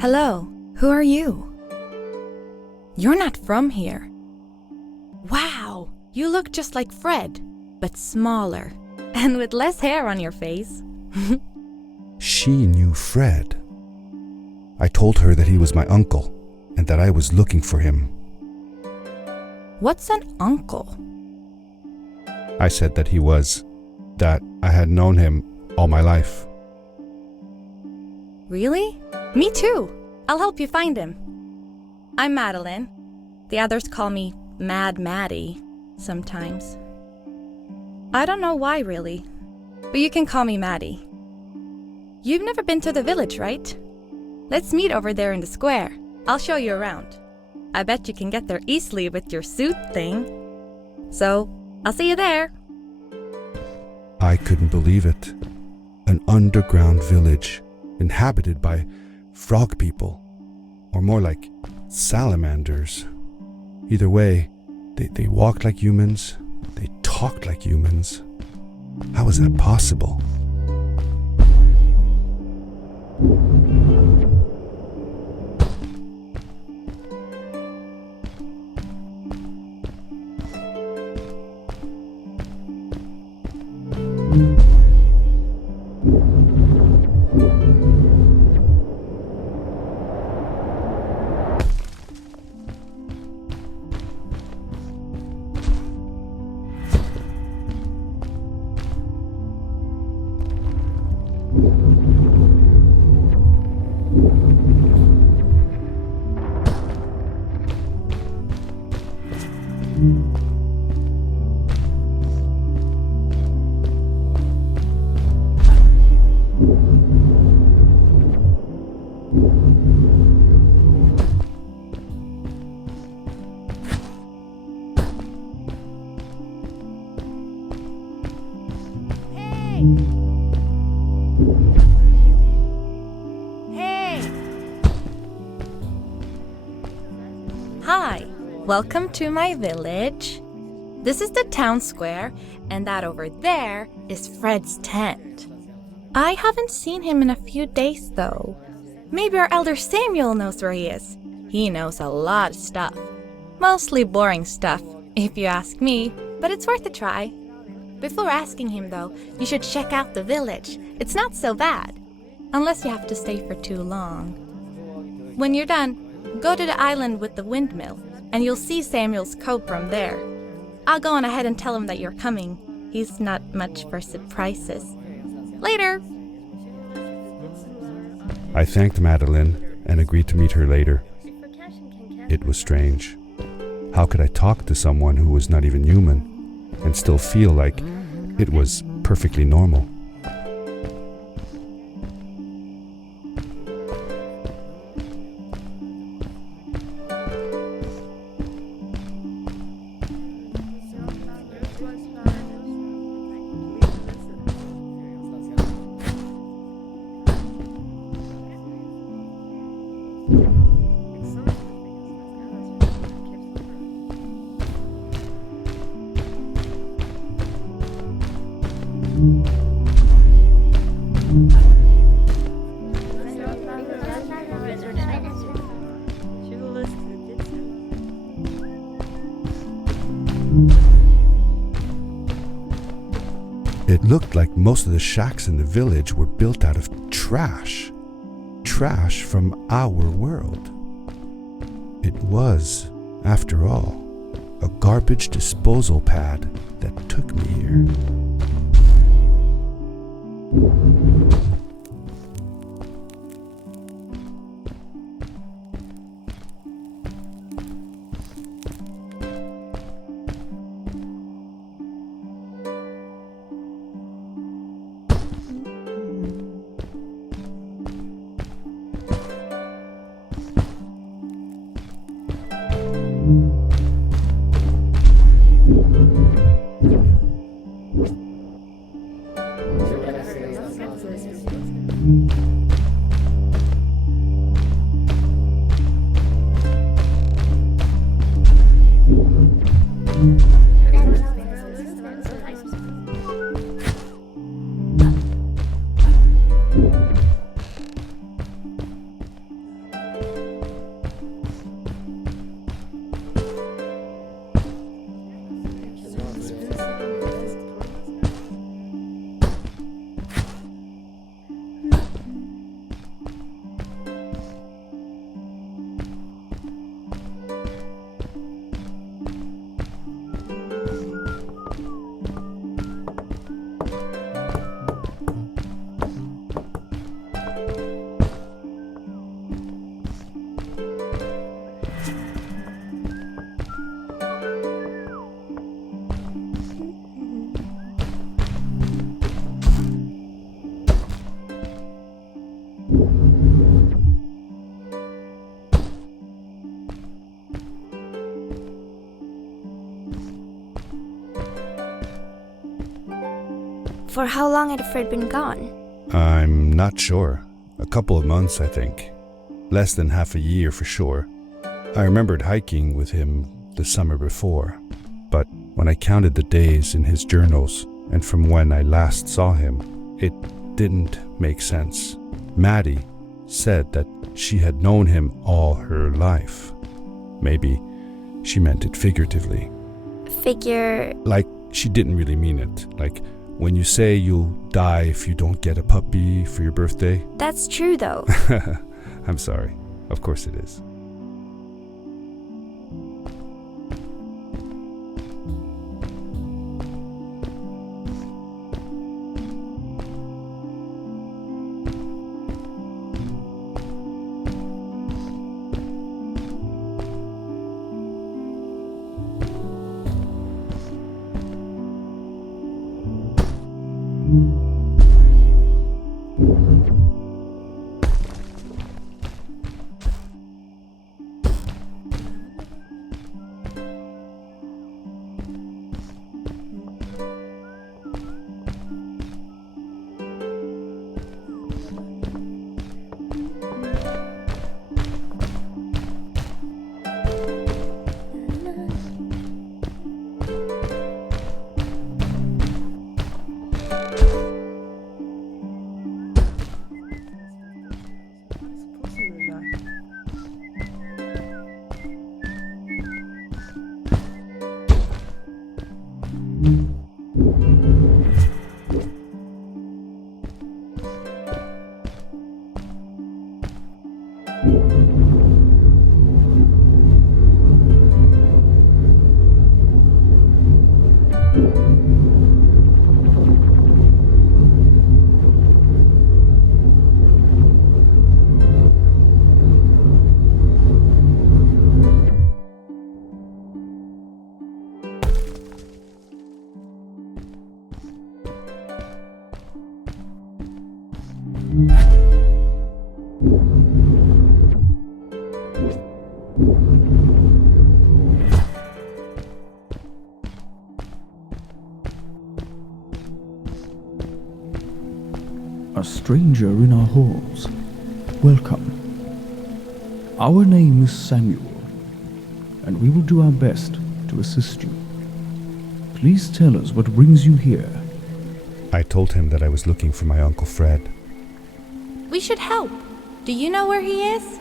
Hello, who are you? You're not from here. Wow, you look just like Fred, but smaller, and with less hair on your face. She knew Fred. I told her that he was my uncle, and that I was looking for him. What's an uncle? I said that that I had known him all my life. Really? Me too. I'll help you find him. I'm Madeline. The others call me Mad Maddie sometimes. I don't know why really, but you can call me Maddie. You've never been to the village, right? Let's meet over there in the square. I'll show you around. I bet you can get there easily with your suit thing. So, I'll see you there. I couldn't believe it. An underground village inhabited by frog people, or more like salamanders. Either way, they walked like humans, they talked like humans. How is that possible? Hey! Hi, welcome to my village. This is the town square, and that over there is Fred's tent. I haven't seen him in a few days though. Maybe our elder Samuel knows where he is. He knows a lot of stuff. Mostly boring stuff, if you ask me, but it's worth a try. Before asking him though, you should check out the village. It's not so bad, unless you have to stay for too long. When you're done, go to the island with the windmill, and you'll see Samuel's cove from there. I'll go on ahead and tell him that you're coming. He's not much for surprises. Later! I thanked Madeline and agreed to meet her later. It was strange. How could I talk to someone who was not even human and still feel like it was perfectly normal? It looked like most of the shacks in the village were built out of trash. Trash from our world. It was, after all, a garbage disposal pad that took me here. For how long had Fred been gone? I'm not sure. A couple of months, I think. Less than half a year for sure. I remembered hiking with him the summer before, but when I counted the days in his journals and from when I last saw him, it didn't make sense. Maddie said that she had known him all her life. Maybe she meant it figuratively. Like she didn't really mean it. Like when you say you'll die if you don't get a puppy for your birthday. That's true though. I'm sorry. Of course it is. A stranger in our halls. Welcome. Our name is Samuel, and we will do our best to assist you. Please tell us what brings you here. I told him that I was looking for my Uncle Fred. We should help. Do you know where he is?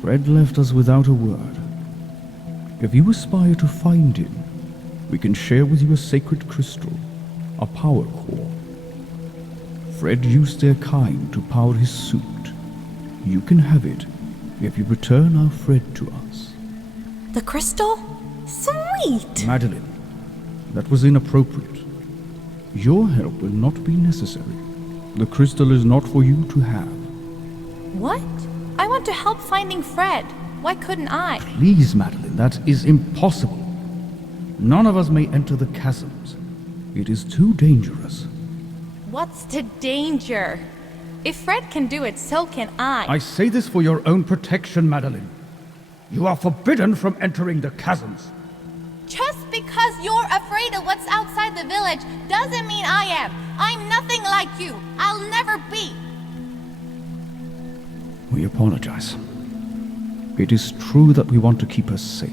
Fred left us without a word. If you aspire to find him, we can share with you a sacred crystal, a power core. Fred used their kind to power his suit. You can have it if you return our Fred to us. The crystal? Sweet! Madeline, that was inappropriate. Your help will not be necessary. The crystal is not for you to have. What? I want to help finding Fred. Why couldn't I? Please, Madeline, that is impossible. None of us may enter the chasms. It is too dangerous. What's the danger? If Fred can do it, so can I. I say this for your own protection, Madeline. You are forbidden from entering the chasms. Just because you're afraid of what's outside the village doesn't mean I am. I'm nothing like you. I'll never be. We apologize. It is true that we want to keep her safe,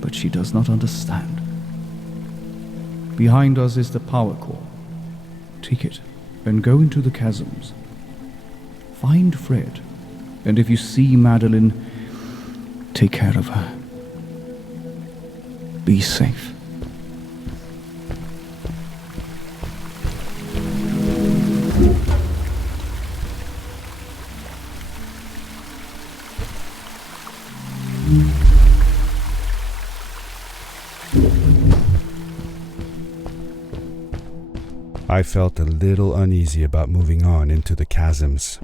but she does not understand. Behind us is the power core. Take it and go into the chasms. Find Fred, and if you see Madeline, take care of her. Be safe. I felt a little uneasy about moving on into the chasms.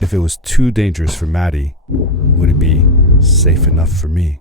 If it was too dangerous for Maddie, would it be safe enough for me?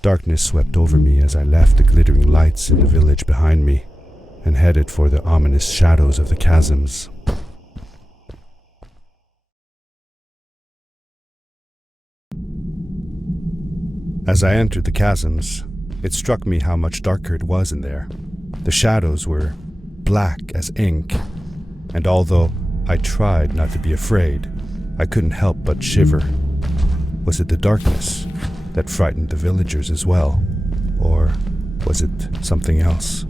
Darkness swept over me as I left the glittering lights in the village behind me and headed for the ominous shadows of the chasms. As I entered the chasms, it struck me how much darker it was in there. The shadows were black as ink, and although I tried not to be afraid, I couldn't help but shiver. Was it the darkness that frightened the villagers as well, or was it something else?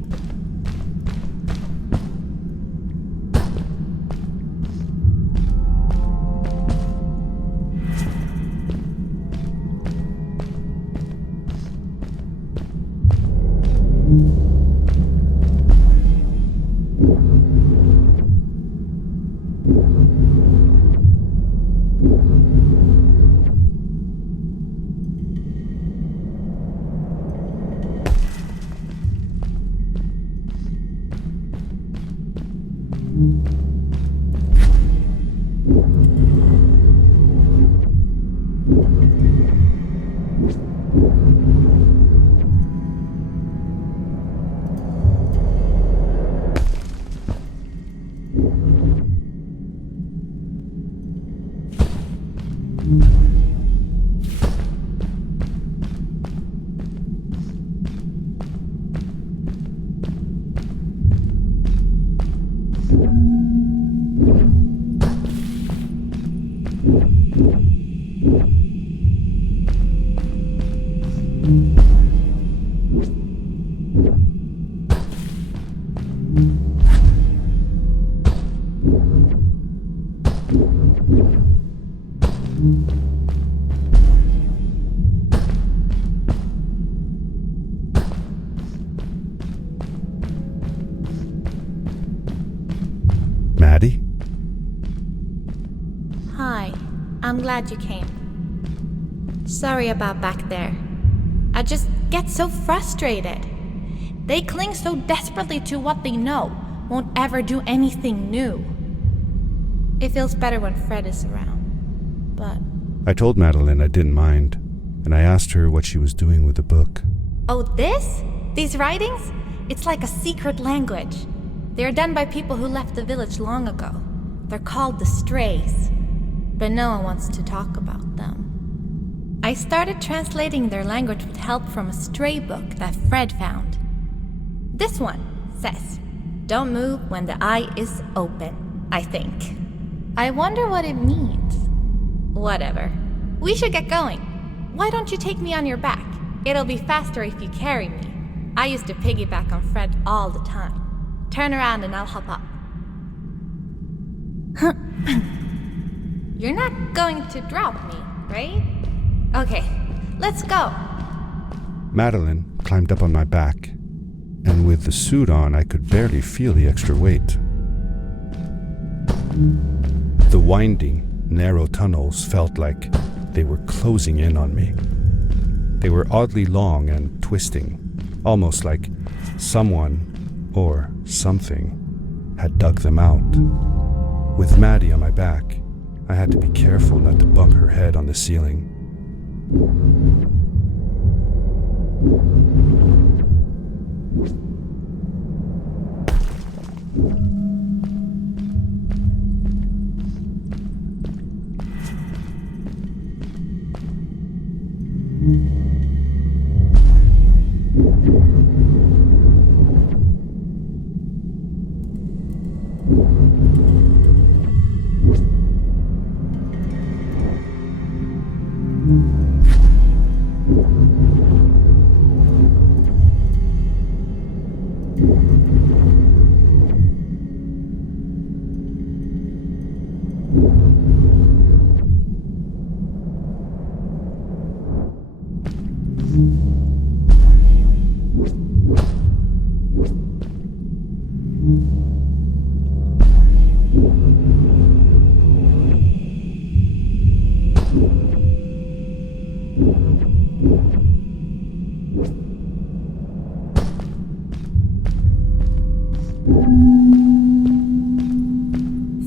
Maddie? Hi, I'm glad you came. Sorry about back there. I just get so frustrated. They cling so desperately to what they know, won't ever do anything new. It feels better when Fred is around, but... I told Madeline I didn't mind, and I asked her what she was doing with the book. Oh, this? These writings? It's like a secret language. They are done by people who left the village long ago. They're called the Strays, but no one wants to talk about them. I started translating their language with help from a stray book that Fred found. This one says, "Don't move when the eye is open," I think. I wonder what it means. Whatever. We should get going. Why don't you take me on your back? It'll be faster if you carry me. I used to piggyback on Fred all the time. Turn around and I'll hop up. You're not going to drop me, right? Okay, let's go. Madeline climbed up on my back, and with the suit on, I could barely feel the extra weight. The winding, narrow tunnels felt like they were closing in on me. They were oddly long and twisting, almost like someone or something had dug them out. With Maddie on my back, I had to be careful not to bump her head on the ceiling.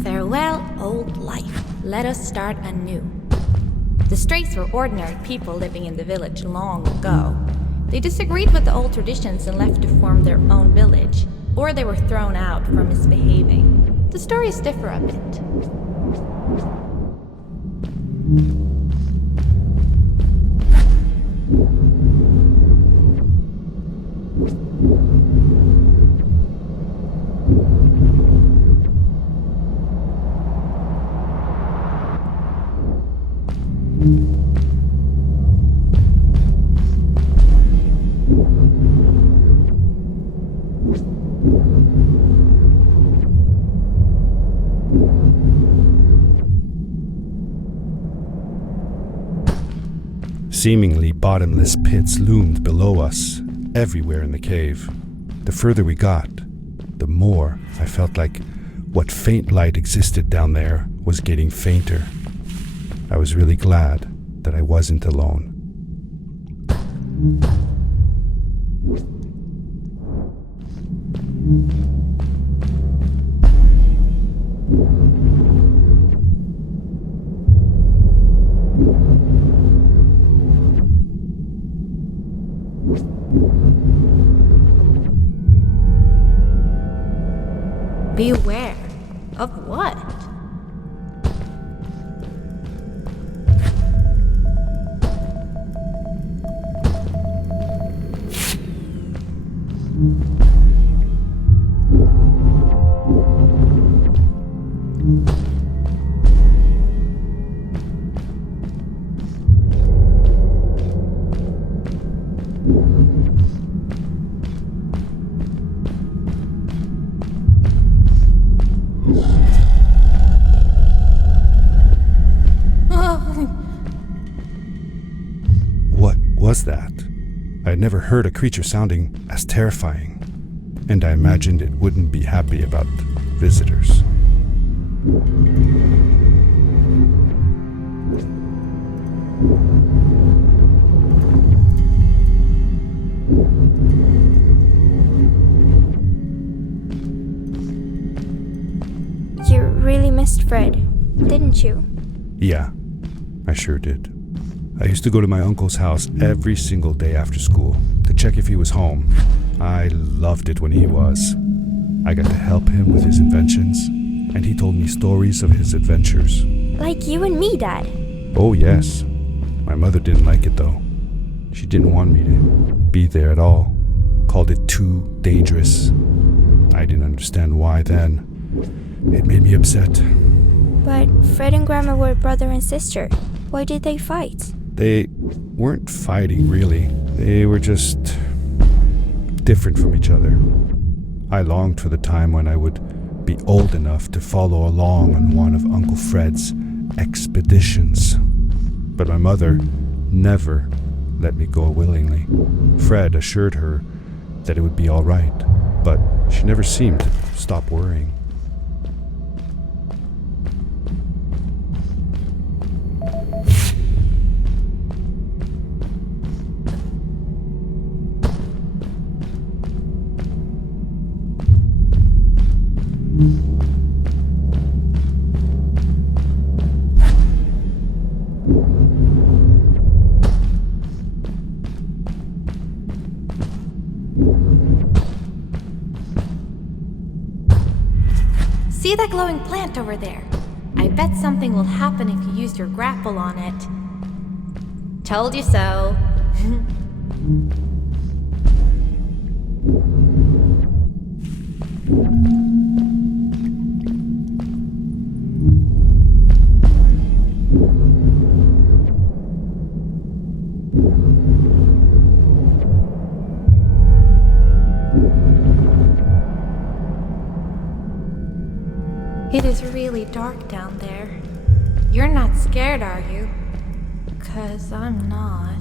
Farewell, old life. Let us start anew. The Strays were ordinary people living in the village long ago. They disagreed with the old traditions and left to form their own village, or they were thrown out for misbehaving. The stories differ a bit. Seemingly bottomless pits loomed below us, everywhere in the cave. The further we got, the more I felt like what faint light existed down there was getting fainter. I was really glad that I wasn't alone. Beware of what? What was that? I had never heard a creature sounding as terrifying, and I imagined it wouldn't be happy about visitors. You really missed Fred, didn't you? Yeah, I sure did. I used to go to my uncle's house every single day after school to check if he was home. I loved it when he was. I got to help him with his inventions, and he told me stories of his adventures. Like you and me, Dad. Oh yes. My mother didn't like it though. She didn't want me to be there at all. Called it too dangerous. I didn't understand why then. It made me upset. But Fred and Grandma were brother and sister. Why did they fight? They weren't fighting really. They were just different from each other. I longed for the time when I would be old enough to follow along on one of Uncle Fred's expeditions. But my mother never let me go willingly. Fred assured her that it would be all right, but she never seemed to stop worrying. See that glowing plant over there? I bet something will happen if you use your grapple on it. Told you so. It is really dark down there. You're not scared, are you? 'Cause I'm not.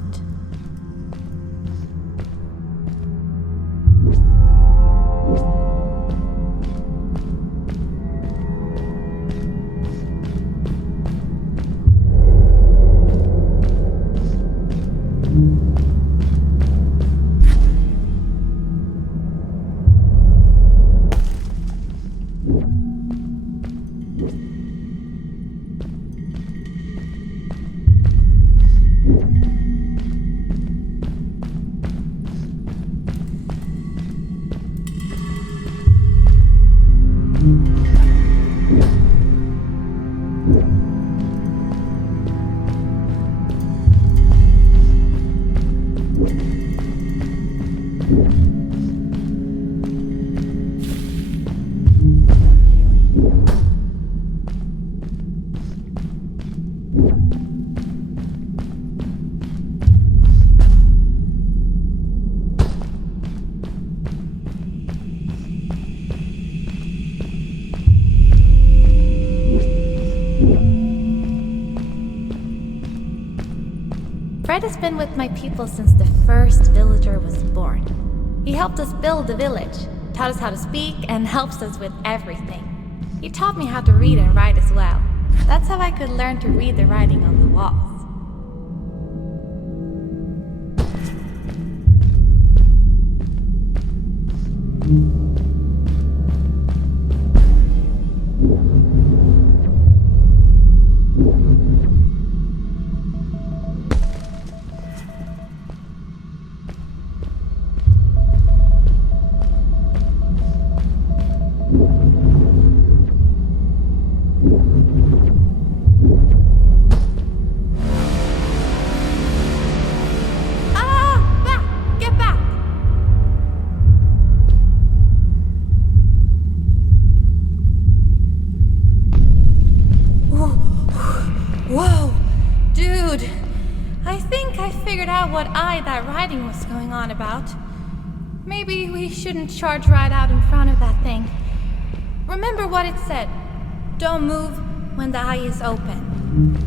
Fred has been with my people since the first villager was born. He helped us build the village, taught us how to speak, and helps us with everything. He taught me how to read and write as well. That's how I could learn to read the writing on the walls. Whoa, dude. I think I figured out what that writing was going on about. Maybe we shouldn't charge right out in front of that thing. Remember what it said. Don't move when the eye is open.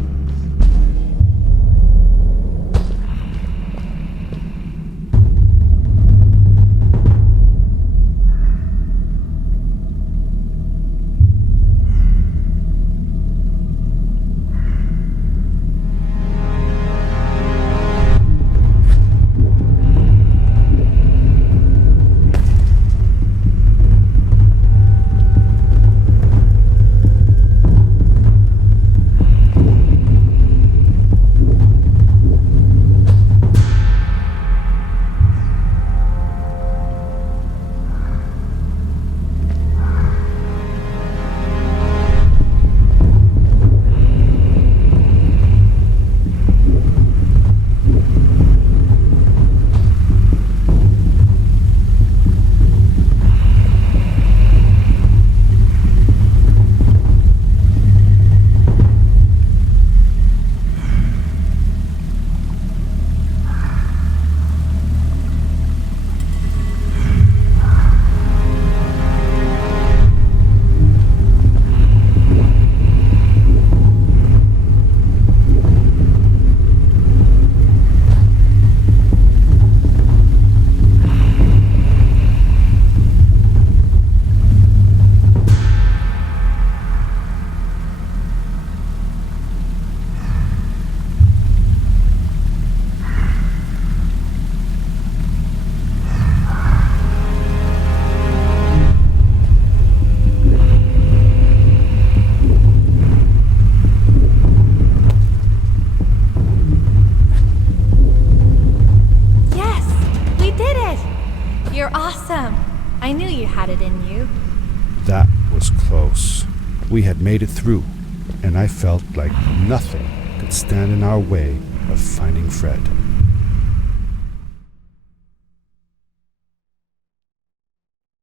You're awesome. I knew you had it in you. That was close. We had made it through, and I felt like nothing could stand in our way of finding Fred.